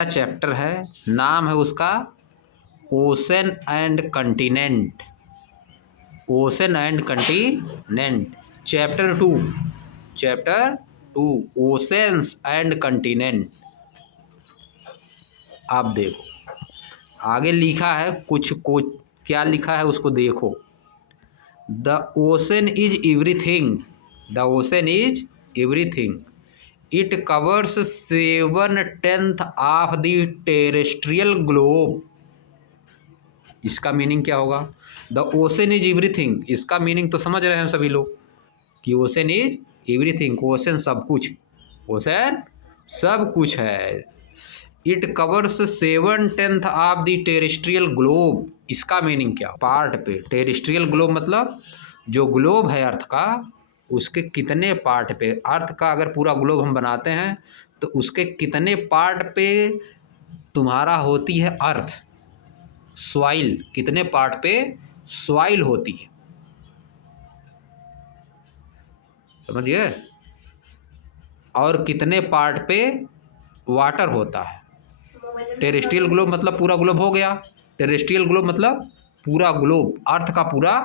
Chapter है, नाम है उसका ocean and continent. Ocean and continent, chapter two oceans and continent. आप देखो आगे लिखा है कुछ क्या लिखा है उसको देखो। The ocean is everything, the ocean is everything, it covers 7/10 of the terrestrial globe. इसका मीनिंग क्या होगा? द ओशन इज एवरीथिंग, इसका मीनिंग तो समझ रहे हैं सभी लोग कि ओशन इज एवरीथिंग, ओशन सब कुछ, ओशन सब कुछ है। It covers 7/10 of the terrestrial globe, इसका मीनिंग क्या? पार्ट पे, टेरेस्ट्रियल ग्लोब मतलब जो ग्लोब है अर्थ का, उसके कितने पार्ट पे, अर्थ का अगर पूरा ग्लोब हम बनाते हैं तो उसके कितने पार्ट पे तुम्हारा होती है अर्थ, सॉइल, कितने पार्ट पे सॉइल होती है, समझिए, और कितने पार्ट पे वाटर होता है। टेरेस्ट्रियल ग्लोब मतलब पूरा ग्लोब हो गया, टेरेस्ट्रियल ग्लोब मतलब पूरा ग्लोब, अर्थ का पूरा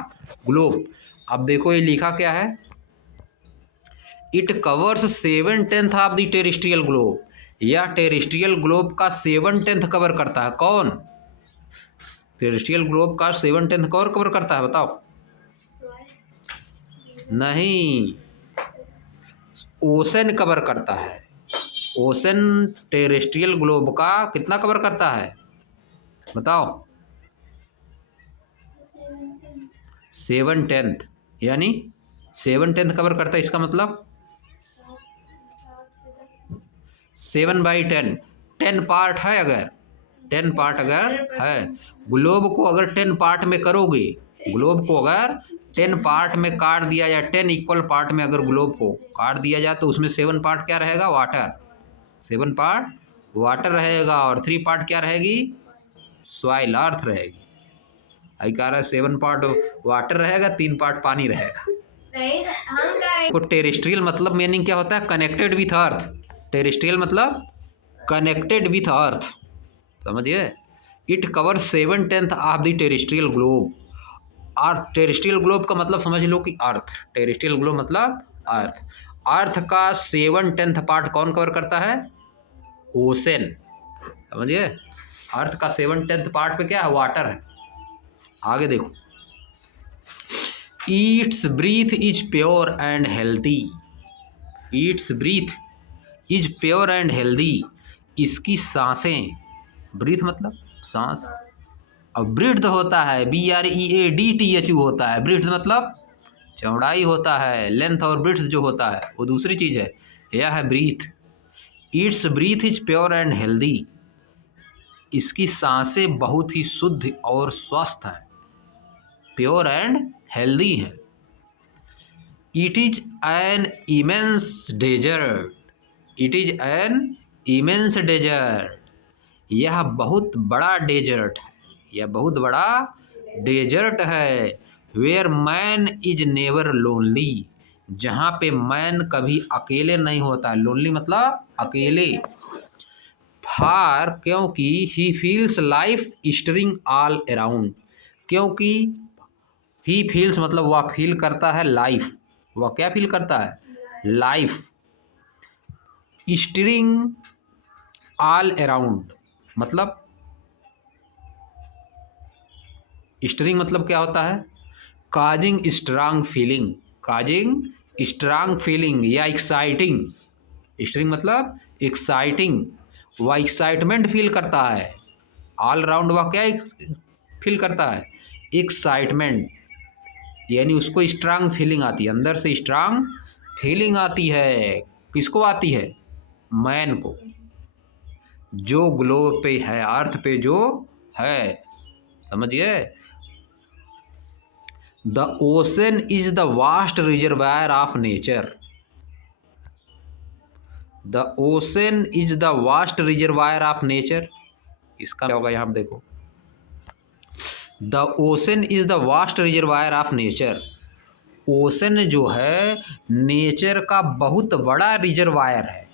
ग्लोब। अब देखो ये लिखा क्या है, it covers 7/10 of the terrestrial globe, यह टेरेस्ट्रियल ग्लोब का 7/10 कवर करता है। कौन? टेरेस्ट्रियल ग्लोब का 7/10 कवर करता है, बताओ। नहीं, ओशन कवर करता है। ओशन टेरेस्ट्रियल ग्लोब का कितना कवर करता है बताओ? 7/10, यानी 7/10 कवर करता है। इसका मतलब 7/10, 10 पार्ट है, अगर 10 पार्ट अगर है, ग्लोब को अगर 10 पार्ट में करोगे, ग्लोब को अगर 10 पार्ट में काट दिया जाए, 10 इक्वल पार्ट में अगर ग्लोब को काट दिया जाए तो उसमें 7 पार्ट क्या रहेगा? वाटर, 7 पार्ट वाटर रहेगा, और 3 पार्ट क्या रहेगी? सॉइल, अर्थ रहेगी। आई कह रहा है 7 पार्ट वाटर रहेगा, 3 पार्ट पानी रहेगा। तो टेरेस्ट्रियल मतलब मीनिंग क्या होता है? Connected with earth. टेरेस्ट्रियल मतलब कनेक्टेड विथ अर्थ, समझिए। It cover 7/10 of the terrestrial globe. Earth, terrestrial globe का मतलब समझ लो कि अर्थ, टेरेस्ट्रियल ग्लोब मतलब अर्थ। अर्थ का 7/10 पार्ट कौन कवर करता है? ओशन, समझिए। अर्थ का 7/10 पार्ट पे क्या है? वाटर है। आगे देखो, its breath is pure and healthy, its breath is pure and healthy, इसकी सांसें, ब्रीथ मतलब सांस, और ब्रीथ होता है BREADTH होता है, ब्रीथ मतलब चौड़ाई होता है, लेंथ और ब्रीथ जो होता है वो दूसरी चीज़ है, यह है breath. Its breath is pure and healthy, इसकी सांसें बहुत ही शुद्ध और स्वस्थ हैं, प्योर एंड हेल्दी हैं। It is an immense desert, it is an immense desert, यह बहुत बड़ा डेजर्ट है, यह बहुत बड़ा डेजर्ट है। Where man is never lonely, जहाँ पे मैन कभी अकेले नहीं होता है, लोनली मतलब अकेले। फार, क्योंकि he feels life stirring all around, क्योंकि ही फील्स मतलब वह फील करता है लाइफ, वह क्या फील करता है? लाइफ स्टरिंग ऑल अराउंड, मतलब स्टरिंग मतलब क्या होता है? Causing strong feeling, causing strong feeling या एक्साइटिंग। स्टरिंग मतलब एक्साइटिंग, वह एक्साइटमेंट फील करता है। ऑल राउंड वह क्या फील करता है? एक्साइटमेंट, यानी उसको स्ट्रांग फीलिंग आती है, अंदर से स्ट्रांग फीलिंग आती है। किसको आती है? मैन को, जो ग्लोब पे है, अर्थ पे जो है, समझिए। The ocean is the vast reservoir of nature, the ocean is the vast reservoir of nature, इसका क्या होगा यहाँ देखो। The ocean is the vast reservoir of nature, ocean जो है नेचर का बहुत बड़ा रिजर्वायर है,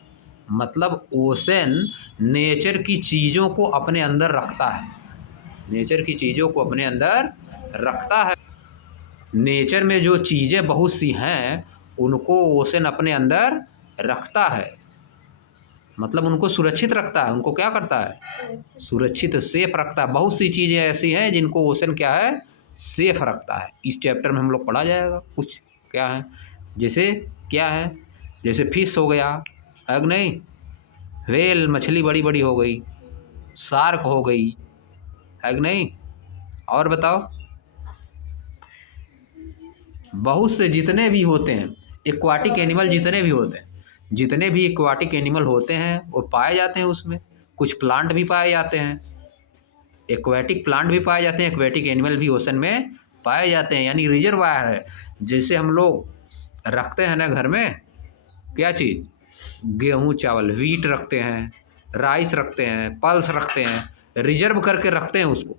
मतलब ओशन नेचर की चीज़ों को अपने अंदर रखता है, नेचर की चीज़ों को अपने अंदर रखता है। नेचर में जो चीज़ें बहुत सी हैं उनको ओशन अपने अंदर रखता है, मतलब उनको सुरक्षित रखता है। उनको क्या करता है? सुरक्षित, सेफ रखता है। बहुत सी चीज़ें ऐसी हैं जिनको ओशन क्या है? सेफ रखता है। इस चैप्टर में हम लोग पढ़ा जाएगा कुछ क्या है, जैसे क्या है, जैसे फिश हो गया, है कि नहीं, व्हेल मछली बड़ी बड़ी हो गई, शार्क हो गई, है कि नहीं, और बताओ बहुत से जितने भी होते हैं एक्वाटिक एनिमल, जितने भी होते हैं, जितने भी एक्वाटिक एनिमल होते हैं वो पाए जाते हैं उसमें। कुछ प्लांट भी पाए जाते हैं, एक्वाटिक प्लांट भी पाए जाते हैं, एक्वाटिक एनिमल भी ओशन में पाए जाते हैं, यानी रिजर्वायर है। जैसे हम लोग रखते हैं ना घर में क्या चीज़, गेहूँ चावल, वीट रखते हैं, राइस रखते हैं, पल्स रखते हैं, रिजर्व करके रखते हैं, उसको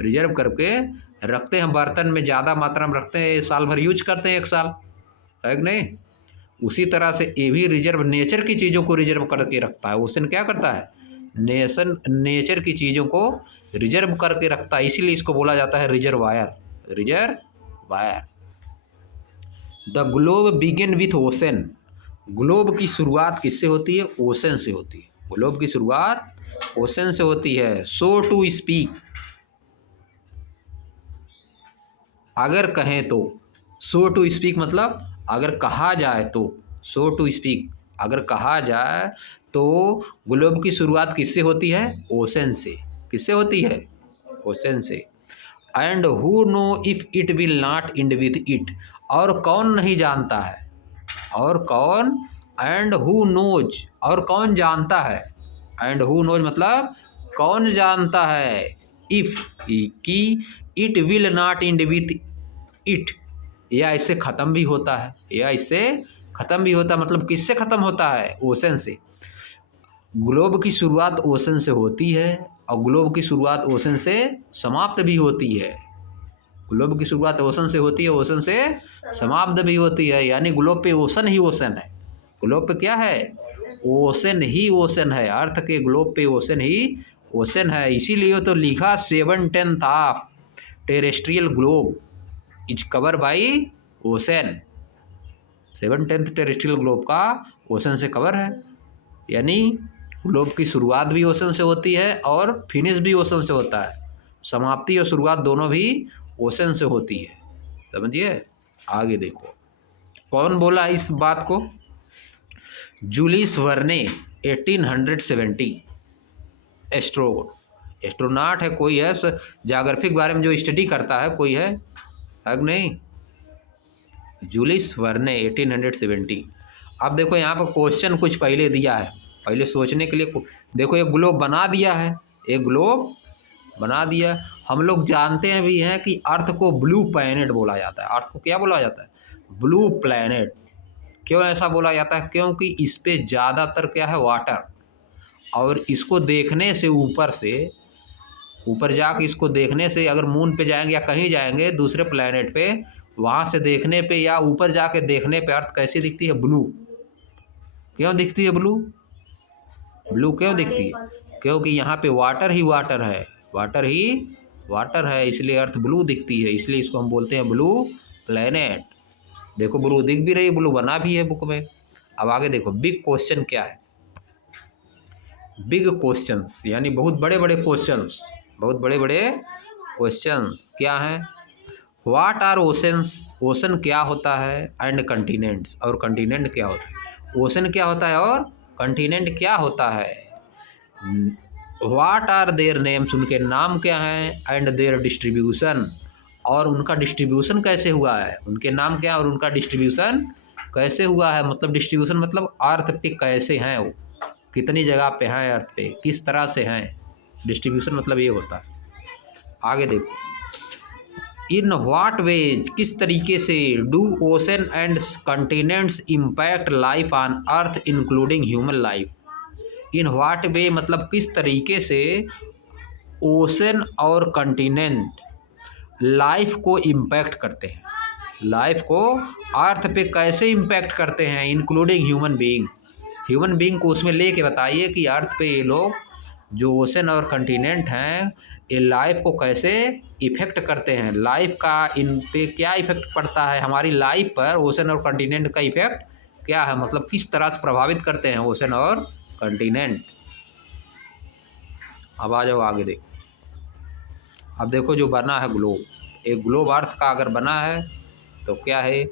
रिजर्व करके रखते हैं, बर्तन में ज़्यादा मात्रा में रखते हैं, साल भर यूज करते हैं, एक साल, है कि नहीं। उसी तरह से ये भी रिजर्व, नेचर की चीज़ों को रिजर्व करके रखता है। ओशन क्या करता है? नेचर की चीज़ों को रिजर्व करके रखता है, इसीलिए इसको बोला जाता है reservoir, reservoir. The globe begin with ocean, globe की शुरुआत किससे होती है? ओशन से होती है। ग्लोब की शुरुआत ओशन से होती है। सो टू स्पीक, अगर कहें तो, सो टू स्पीक मतलब अगर कहा जाए तो, सो टू स्पीक अगर कहा जाए तो ग्लोब की शुरुआत किससे होती है? ओशन से। किससे होती है? ओशन से। And who know if it will not and with it, और कौन नहीं जानता है, और कौन, एंड हु नोज, और कौन जानता है, एंड हु नोज मतलब कौन जानता है, इफ कि it will not and with it, या इससे ख़त्म भी होता है, या इससे ख़त्म भी होता है। मतलब किससे ख़त्म होता है? ओशन से। ग्लोब की शुरुआत ओशन से होती है और ग्लोब की शुरुआत ओशन से समाप्त भी होती है। ग्लोब की शुरुआत ओशन से होती है, ओशन से समाप्त भी होती है, यानी ग्लोब पे ओशन ही ओशन है। ग्लोब पे क्या है? ओशन ही ओशन है। अर्थ के ग्लोब पे ओशन ही ओशन है। इसीलिए तो लिखा 7/10 of terrestrial globe is cover by ocean. 7/10 terrestrial globe का ओशन से कवर है, यानी ग्लोब की शुरुआत भी ओशन से होती है और फिनिश भी ओशन से होता है। समाप्ति और शुरुआत दोनों भी ओशन से होती है, समझिए। आगे देखो कौन बोला इस बात को? जूलियस वर्ने 1870, एस्ट्रोनॉट है, कोई है जाग्रफिक बारे में जो स्टडी करता है, कोई है कि नहीं? Julius Verne 1870। अब देखो यहाँ पर क्वेश्चन कुछ पहले दिया है, पहले सोचने के लिए। देखो एक ग्लोब बना दिया है, एक ग्लोब बना दिया। हम लोग जानते हैं भी हैं कि अर्थ को ब्लू प्लैनेट बोला जाता है। अर्थ को क्या बोला जाता है? Blue planet. क्यों ऐसा बोला जाता है? क्योंकि इस पे ज़्यादातर क्या है? वाटर। और इसको देखने से ऊपर जाके इसको देखने से, अगर मून पे जाएंगे या कहीं जाएंगे दूसरे प्लैनेट पे, वहाँ से देखने पे या ऊपर जाके देखने पे अर्थ कैसी दिखती है? ब्लू। क्यों दिखती है ब्लू? ब्लू क्यों दिखती है? क्योंकि यहाँ पे वाटर ही वाटर है, वाटर ही वाटर है, इसलिए अर्थ ब्लू दिखती है। इसलिए इसको हम बोलते हैं ब्लू प्लैनेट। देखो ब्लू दिख भी रही है, ब्लू बना भी है बुक में। अब आगे देखो बिग क्वेश्चन क्या है। बिग क्वेश्चंस यानी बहुत बड़े बड़े क्वेश्चंस, बहुत बड़े बड़े क्वेश्चंस क्या हैं? व्हाट आर ओशंस, ओशन क्या होता है, एंड कंटिनेंट्स, और कंटिनेंट क्या होता है? ओशन क्या होता है और कंटिनेंट क्या होता है? व्हाट आर देयर नेम्स, उनके नाम क्या हैं, एंड देयर डिस्ट्रीब्यूशन, और उनका डिस्ट्रीब्यूशन कैसे हुआ है? उनके नाम क्या और उनका डिस्ट्रीब्यूशन कैसे हुआ है? मतलब डिस्ट्रीब्यूशन मतलब अर्थ पे कैसे हैं वो, कितनी जगह पे हैं अर्थ पे, किस तरह से हैं। डिस्ट्रीब्यूशन मतलब ये होता है। आगे देखो, इन व्हाट वेज, किस तरीके से, do ocean and continents impact life on earth including human life. In what way मतलब किस तरीके से ओशन और कंटिनेंट लाइफ को इम्पैक्ट करते हैं, लाइफ को अर्थ पे कैसे इम्पैक्ट करते हैं, including human being, human being को उसमें लेके बताइए कि अर्थ पे ये लोग जो ओशन और कंटिनेंट हैं ये लाइफ को कैसे इफेक्ट करते हैं, लाइफ का इन पे क्या इफेक्ट पड़ता है, हमारी लाइफ पर ओशन और कंटिनेंट का इफेक्ट क्या है, मतलब किस तरह से प्रभावित करते हैं ओशन और कंटिनेंट। अब आ जाओ आगे देखो। अब देखो जो बना है ग्लोब, एक ग्लोब अर्थ का अगर बना है तो क्या है,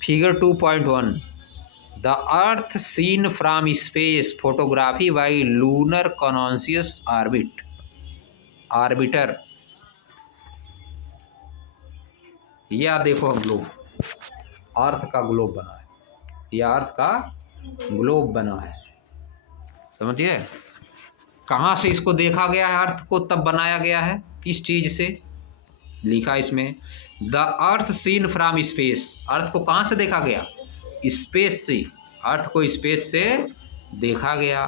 figure 2.1 the earth seen from space photography by lunar conscious orbiter. यह देखो ग्लोब, अर्थ का ग्लोब बना है, यह अर्थ का ग्लोब बना है, समझिए। कहाँ से इसको देखा गया है, अर्थ को तब बनाया गया है, किस चीज से, लिखा इसमें the earth seen from space, earth को कहाँ से देखा गया, स्पेस से, अर्थ को स्पेस से देखा गया।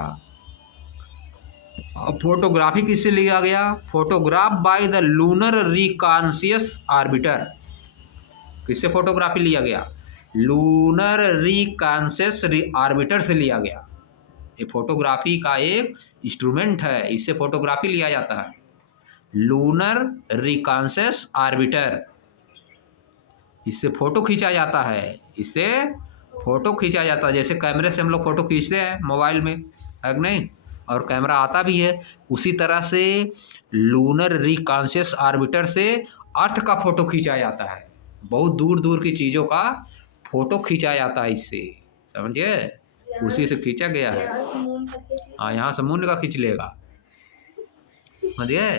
फोटोग्राफी किससे लिया गया, photograph by the lunar reconnaissance orbiter, किससे फोटोग्राफी लिया गया, लूनर रिकॉन्शियस आर्बिटर से लिया गया। ये फोटोग्राफी का एक इंस्ट्रूमेंट है, इससे फोटोग्राफी लिया जाता है, लूनर रिकॉन्शियस आर्बिटर, इससे फोटो खींचा जाता है, इससे फोटो खींचा जाता है। जैसे कैमरे से हम लोग फोटो खींचते हैं मोबाइल में, है कि नहीं, और कैमरा आता भी है, उसी तरह से लूनर रिकॉन्शियस आर्बिटर से अर्थ का फोटो खींचा जाता है, बहुत दूर दूर की चीज़ों का फोटो खींचा जाता है इससे, समझिए, उसी से खींचा गया है। हाँ, यहाँ से मून का खींच लेगा, समझिए,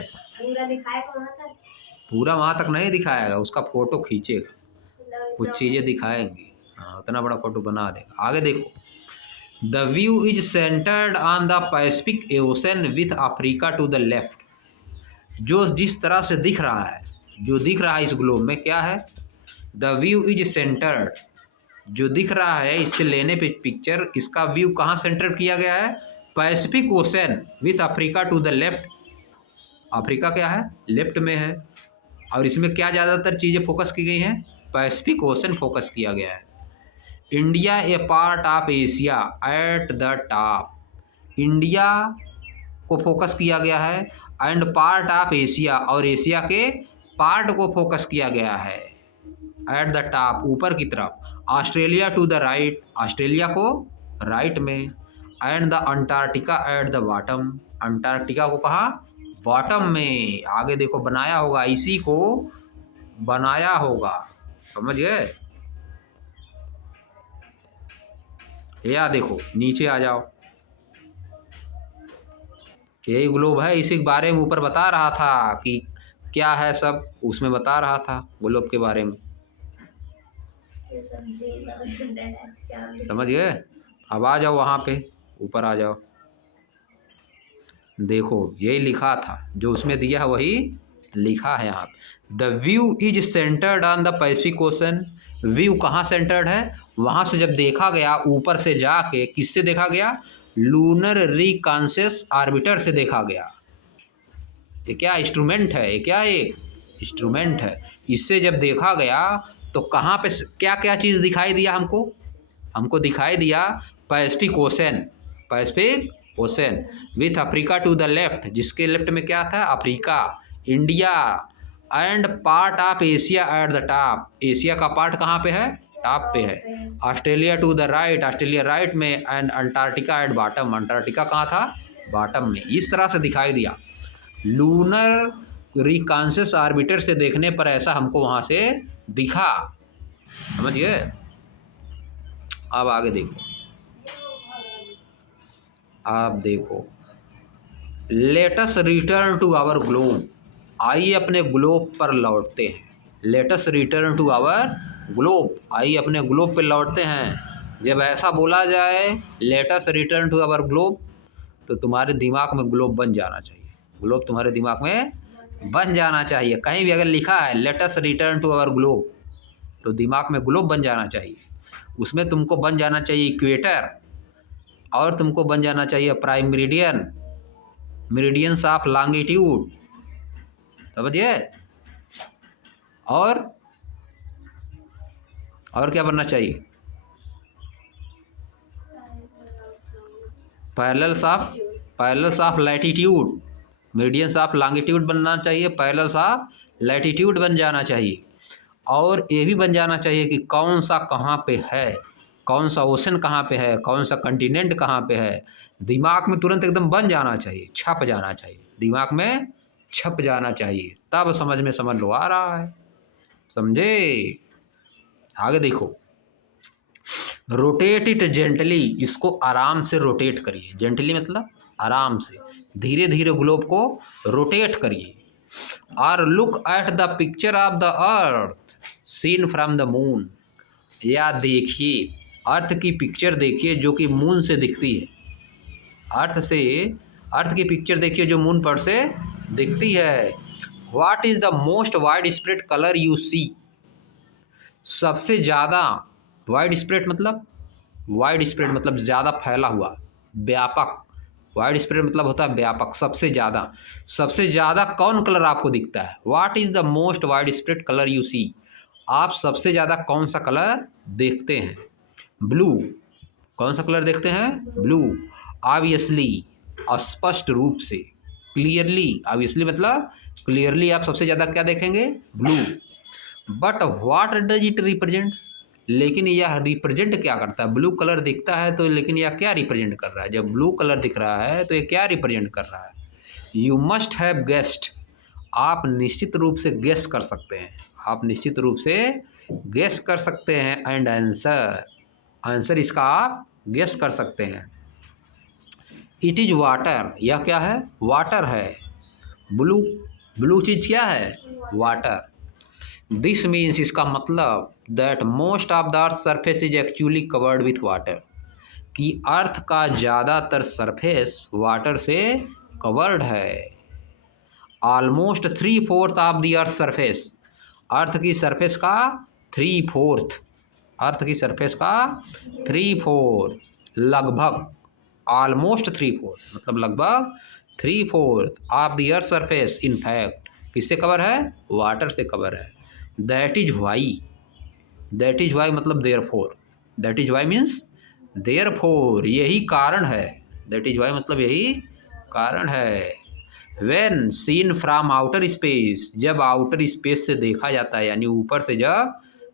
पूरा वहाँ तक नहीं दिखाएगा, उसका फोटो खींचेगा, कुछ चीज़ें दिखाएंगी, हाँ उतना बड़ा फोटो बना देगा। आगे देखो the view is centred on the Pacific Ocean with Africa to the left, जो जिस तरह से दिख रहा है, जो दिख रहा है इस ग्लोब में क्या है, द व्यू इज सेंटर्ड, जो दिख रहा है इससे लेने पे पिक्चर, इसका व्यू कहाँ सेंटर किया गया है, Pacific Ocean with Africa to the left, Africa क्या है, लेफ्ट में है, और इसमें क्या ज़्यादातर चीज़ें फोकस की गई हैं, पैसिफिक ओशन फोकस किया गया है। India a part of Asia at the top, India को फोकस किया गया है, एंड पार्ट ऑफ एशिया, और एशिया के पार्ट को फोकस किया गया है, एट द टॉप, ऊपर की तरफ, Australia to the right, Australia को राइट में, and the Antarctica at the bottom, Antarctica को कहा बॉटम में। आगे देखो बनाया होगा, इसी को बनाया होगा, समझ गए। या देखो नीचे आ जाओ, यही ग्लोब है, इसी के बारे में ऊपर बता रहा था कि क्या है सब, उसमें बता रहा था ग्लोब के बारे में, समझ गए। अब आ जाओ वहाँ पे ऊपर आ जाओ, देखो यही लिखा था, जो उसमें दिया है वही लिखा है यहाँ, the view is centred on the Pacific ocean, view कहाँ सेंटर्ड है, वहाँ से जब देखा गया ऊपर से जाके, किससे देखा गया, लूनर रिकॉन्शियस आर्बिटर से देखा गया। ये क्या इंस्ट्रूमेंट है, ये क्या एक इंस्ट्रूमेंट है, इससे जब देखा गया तो कहाँ पे क्या क्या चीज़ दिखाई दिया हमको, हमको दिखाई दिया Pacific Ocean, Pacific Ocean with Africa to the left, जिसके लेफ्ट में क्या था, Africa, India, and part of Asia at the top, Asia का पार्ट कहाँ पे है, टॉप पे है, Australia to the right, Australia right में, and Antarctica at bottom, Antarctica कहाँ था, बॉटम में। इस तरह से दिखाई दिया, लूनर रिकॉन्शियस आर्बिटर से देखने पर ऐसा हमको वहाँ से दिखा, समझिए। अब आगे देखो, आप देखो let's return to our globe, आइए अपने ग्लोब पर लौटते हैं, let's return to our globe, आइए अपने ग्लोब पे लौटते हैं। जब ऐसा बोला जाए let's return to our globe, तो तुम्हारे दिमाग में ग्लोब बन जाना चाहिए, ग्लोब तुम्हारे दिमाग में बन जाना चाहिए, कहीं भी अगर लिखा है let's return to our globe, तो दिमाग में ग्लोब बन जाना चाहिए, उसमें तुमको बन जाना चाहिए इक्वेटर, और तुमको बन जाना चाहिए prime meridian, meridians of longitude, समझिए, और क्या बनना चाहिए, parallels of latitude, medians of longitude बनना चाहिए, पैरेलल्स ऑफ लैटिट्यूड बन जाना चाहिए। और ये भी बन जाना चाहिए कि कौन सा कहाँ पे है, कौन सा ओशन कहाँ पे है, कौन सा कंटिनेंट कहाँ पे है। दिमाग में तुरंत एकदम बन जाना चाहिए, छप जाना चाहिए, दिमाग में छप जाना चाहिए, तब समझ में समझ लो आ रहा है। समझे? आगे देखो, रोटेट इट जेंटली, इसको आराम से रोटेट करिए। जेंटली मतलब आराम से, धीरे धीरे ग्लोब को रोटेट करिए। और look at the picture of the earth seen from the moon, या देखिए अर्थ की पिक्चर देखिए जो कि मून से दिखती है। अर्थ की पिक्चर देखिए जो मून पर से दिखती है। What is the most wide spread colour you see, सबसे ज़्यादा वाइड स्प्रेड मतलब ज़्यादा फैला हुआ, व्यापक। वाइड स्प्रेड मतलब होता है व्यापक, सबसे ज़्यादा कौन कलर आपको दिखता है? What is the most wide spread colour you see, आप सबसे ज़्यादा कौन सा कलर देखते हैं? ब्लू। कौन सा कलर देखते हैं? ब्लू। ऑब्वियसली, स्पष्ट रूप से, क्लियरली। ऑब्वियसली मतलब क्लियरली आप सबसे ज़्यादा क्या देखेंगे? Blue. But what does it represents, लेकिन यह रिप्रेजेंट क्या करता है? ब्लू कलर दिखता है तो, लेकिन यह क्या रिप्रेजेंट कर रहा है? जब ब्लू कलर दिख रहा है तो ये क्या रिप्रेजेंट कर रहा है? यू मस्ट हैव गेस्ड, आप निश्चित रूप से गेस कर सकते हैं, आप निश्चित रूप से गेस कर सकते हैं। एंड आंसर इसका आप गेस कर सकते हैं। इट इज वाटर, यह क्या है? वाटर है। ब्लू चीज क्या है? वाटर। दिस मीन्स, इसका मतलब, that most of the earth surface is actually covered with water, कि अर्थ का ज़्यादातर सरफेस वाटर से कवर्ड है। Almost 3/4 of the earth surface, earth की सरफेस का 3/4, अर्थ की सरफेस का 3/4, लगभग, ऑलमोस्ट 3/4 मतलब लगभग 3/4 of the earth surface in fact किससे कवर है? वाटर से कवर है। दैट इज वाई मतलब therefore, that is why means therefore, यही कारण है। दैट इज वाई मतलब यही कारण है। When seen from outer space, जब आउटर स्पेस से देखा जाता है, यानी ऊपर से जब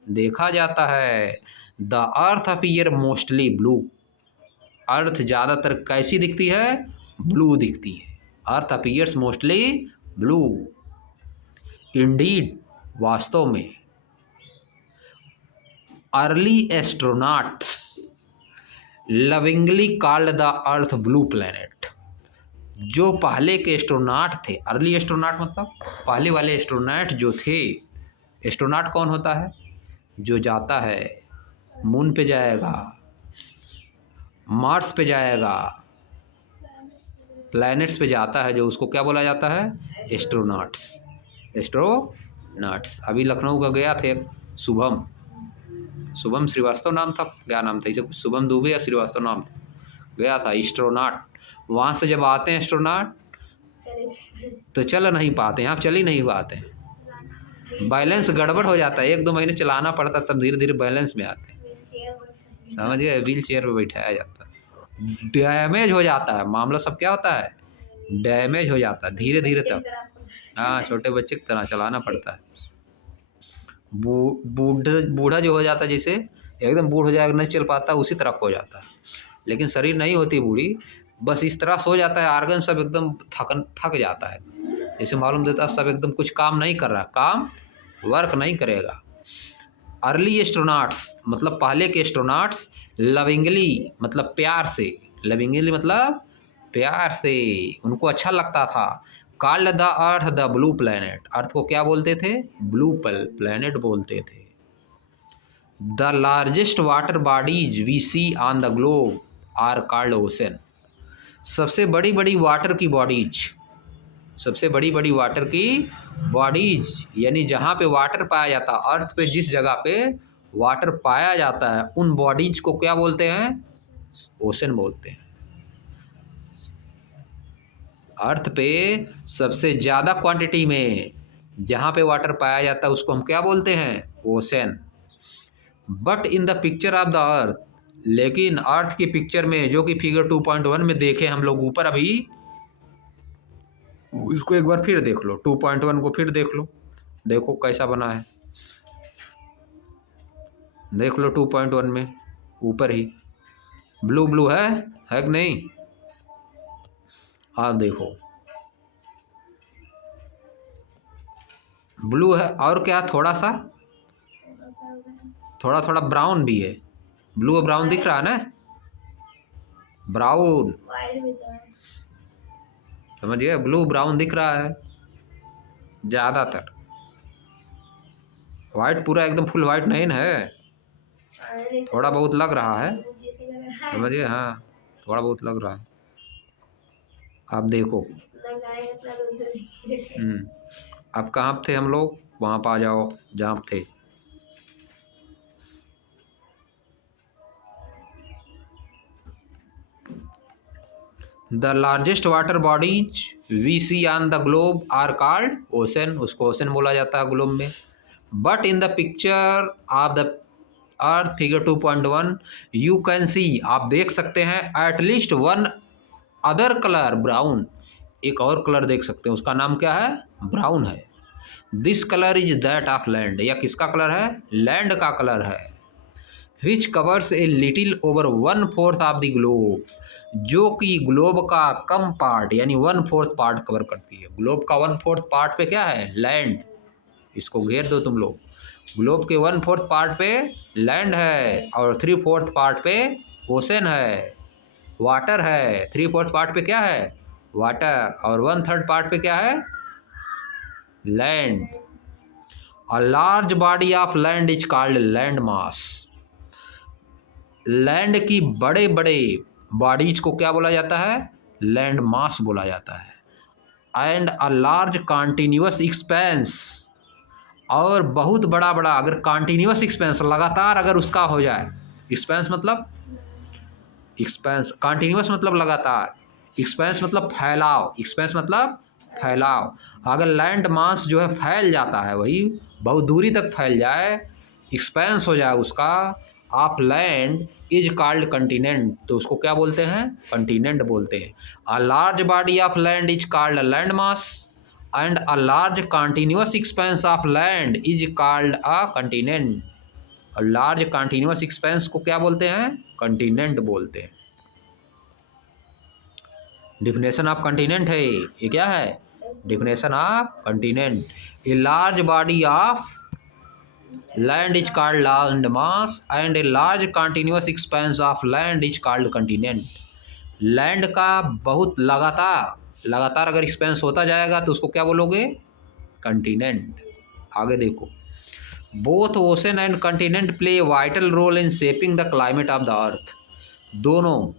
देखा जाता है, the earth appear mostly blue, earth ज़्यादातर कैसी दिखती है? ब्लू दिखती है। Earth appears mostly blue. Indeed, वास्तव में। Early astronauts lovingly called the earth blue planet, जो पहले के एस्ट्रोनॉट थे, अर्ली एस्ट्रोनॉट मतलब पहले वाले एस्ट्रोनॉट जो थे। एस्ट्रोनॉट कौन होता है? जो जाता है मून पे जाएगा, मार्स पे जाएगा, प्लैनेट्स पे जाता है, जो उसको क्या बोला जाता है? एस्ट्रोनॉट्स। अभी लखनऊ का गया थे शुभम श्रीवास्तव नाम था, क्या नाम था इसे, कुछ शुभम दुबे या श्रीवास्तव नाम था, गया था एस्ट्रोनॉट। वहाँ से जब आते हैं एस्ट्रोनॉट तो चल नहीं पाते हैं, आप चल ही नहीं पाते हैं, बैलेंस गड़बड़ हो जाता है, 1-2 महीने चलाना पड़ता, तब धीरे धीरे बैलेंस में आते हैं। समझ गए? व्हील चेयर पर बैठाया जाता है, डैमेज हो जाता है मामला। सब क्या होता है? डैमेज हो जाता है धीरे धीरे, तब हाँ छोटे बच्चे की तरह चलाना पड़ता है। बूढ़ा जो हो जाता है, जैसे एकदम बूढ़ हो जाएगा, नहीं चल पाता, उसी तरह हो जाता है। लेकिन शरीर नहीं होती बूढ़ी, बस इस तरह सो जाता है, आर्गन सब एकदम थक जाता है, जैसे मालूम देता है सब एकदम कुछ काम नहीं कर रहा, काम वर्क नहीं करेगा। अर्ली एस्ट्रोनॉट्स मतलब पहले के एस्ट्रोनॉट्स, लविंगली मतलब प्यार से, लविंगली मतलब प्यार से, उनको अच्छा लगता था। Called the earth the blue planet, earth को क्या बोलते थे? ब्लू प्लैनेट बोलते थे। The largest water bodies we see on the globe are called ocean, सबसे बड़ी बड़ी वाटर की बॉडीज, यानी जहाँ पे वाटर पाया जाता है, अर्थ पे जिस जगह पे वाटर पाया जाता है, उन बॉडीज को क्या बोलते हैं? ओशन बोलते हैं। अर्थ पे सबसे ज़्यादा क्वांटिटी में जहाँ पे वाटर पाया जाता है उसको हम क्या बोलते हैं? Ocean. But in the picture of the अर्थ, लेकिन अर्थ की पिक्चर में जो कि फिगर 2.1 में देखे हम लोग ऊपर, अभी इसको एक बार फिर देख लो, 2.1 को फिर देख लो, देखो कैसा बना है, देख लो 2.1 में ऊपर ही ब्लू ब्लू है कि नहीं? आप देखो ब्लू है, और क्या थोड़ा सा, थोड़ा थोड़ा ब्राउन भी है, ब्लू और ब्राउन दिख रहा है ना, ब्राउन, समझिए, ब्लू ब्राउन दिख रहा है ज़्यादातर, वाइट पूरा एकदम फुल वाइट नहीं ना है, थोड़ा बहुत लग रहा है, समझिए, हाँ थोड़ा बहुत लग रहा है। आप देखो, अब कहाँ थे हम लोग, वहाँ पर आ जाओ जहाँ थे। The largest water bodies we see on the globe are called ocean, उसको ओशन बोला जाता है ग्लोब में। But in the picture of the earth figure 2.1 you can see, आप देख सकते हैं at least one other colour brown, एक और कलर देख सकते हैं, उसका नाम क्या है, ब्राउन है। This colour is that of land, यह किसका कलर है, लैंड का कलर है। Which covers a little over 1/4 of the globe, जो कि ग्लोब का कम पार्ट यानी 1/4 पार्ट कवर करती है। ग्लोब का 1/4 पार्ट पे क्या है, लैंड, इसको घेर दो तुम लोग, ग्लोब के 1/4 पार्ट पे लैंड है और 3/4 पार्ट पे ओशन है, वाटर है। 3/4 पार्ट पे क्या है, वाटर, और 1/3 पार्ट पे क्या है, land. A large body of land is called land mass, land की बड़े बड़े बॉडीज को क्या बोला जाता है, लैंड मास बोला जाता है। And a large continuous expense, और बहुत बड़ा बड़ा, अगर कॉन्टिन्यूअस एक्सपेंस लगातार अगर उसका हो जाए, एक्सपेंस मतलब, एक्सपेंस कॉन्टिन्यूअस मतलब लगातार, एक्सपेंस मतलब फैलाव, एक्सपेंस मतलब फैलाव, अगर लैंड मास जो है फैल जाता है, वही बहुत दूरी तक फैल जाए, एक्सपेंस हो जाए उसका, of land is called continent, तो उसको क्या बोलते हैं, कंटिनेंट बोलते हैं। A large body of land is called land mass and a large continuous expense of land is called a continent, और लार्ज कंटिन्यूअस एक्सपेंस को क्या बोलते हैं, कंटिनेंट बोलते हैं। डिफिनेशन ऑफ कंटिनेंट है ये, क्या है, definition of continent, a large body of land is called land mass and a large continuous expense of land is called continent. Land का बहुत लगातार लगातार अगर एक्सपेंस होता जाएगा तो उसको क्या बोलोगे, कंटिनेंट। आगे देखो, both ocean and continent play vital role in shaping the climate of the earth, दोनों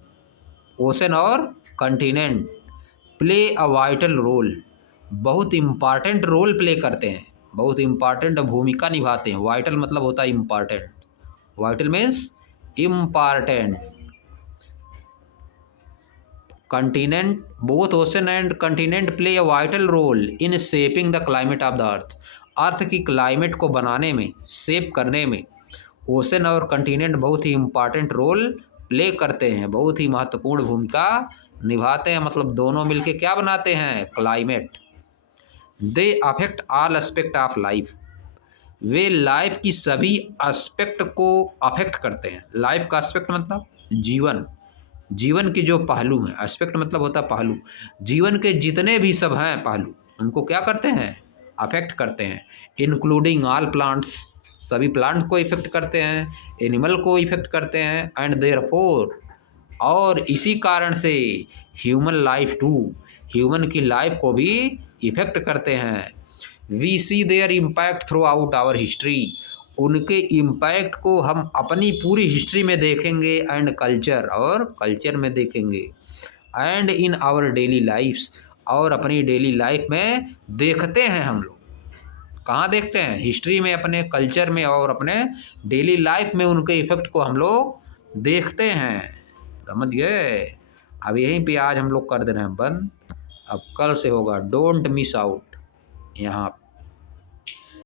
ओशन और continent play a vital role, बहुत इम्पॉर्टेंट रोल प्ले करते हैं, बहुत इम्पॉर्टेंट भूमिका निभाते हैं। वाइटल मतलब होता है important, vital means important. Continent, both ocean and continent play a vital role in shaping the climate of the earth, earth की क्लाइमेट को बनाने में, शेप करने में ओशन और कंटिनेंट बहुत ही इम्पॉर्टेंट रोल प्ले करते हैं, बहुत ही महत्वपूर्ण भूमिका निभाते हैं, मतलब दोनों मिलके क्या बनाते हैं, climate. They affect all aspect of life, way life की सभी एस्पेक्ट को अफेक्ट करते हैं। लाइफ का एस्पेक्ट मतलब जीवन, जीवन के जो पहलू हैं, एस्पेक्ट मतलब होता है पहलू, जीवन के जितने भी सब हैं पहलू, उनको क्या करते हैं, अफेक्ट करते हैं। इंक्लूडिंग ऑल प्लांट्स, सभी प्लांट को इफेक्ट करते हैं, एनिमल को इफेक्ट करते हैं, एंड देयरफॉर, और इसी कारण से ह्यूमन लाइफ टू, ह्यूमन की लाइफ को भी इफेक्ट करते हैं। We see their impact throughout our history, उनके इम्पैक्ट को हम अपनी पूरी हिस्ट्री में देखेंगे, एंड कल्चर, और कल्चर में देखेंगे, and in our daily lifes, और अपनी डेली लाइफ में देखते हैं हम लोग। कहाँ देखते हैं, हिस्ट्री में, अपने कल्चर में, और अपने डेली लाइफ में उनके इफेक्ट को हम लोग देखते हैं। समझ गए? अब यहीं पे आज हम लोग कर दे रहे हैं बंद, अब कल से होगा डोंट मिस आउट यहाँ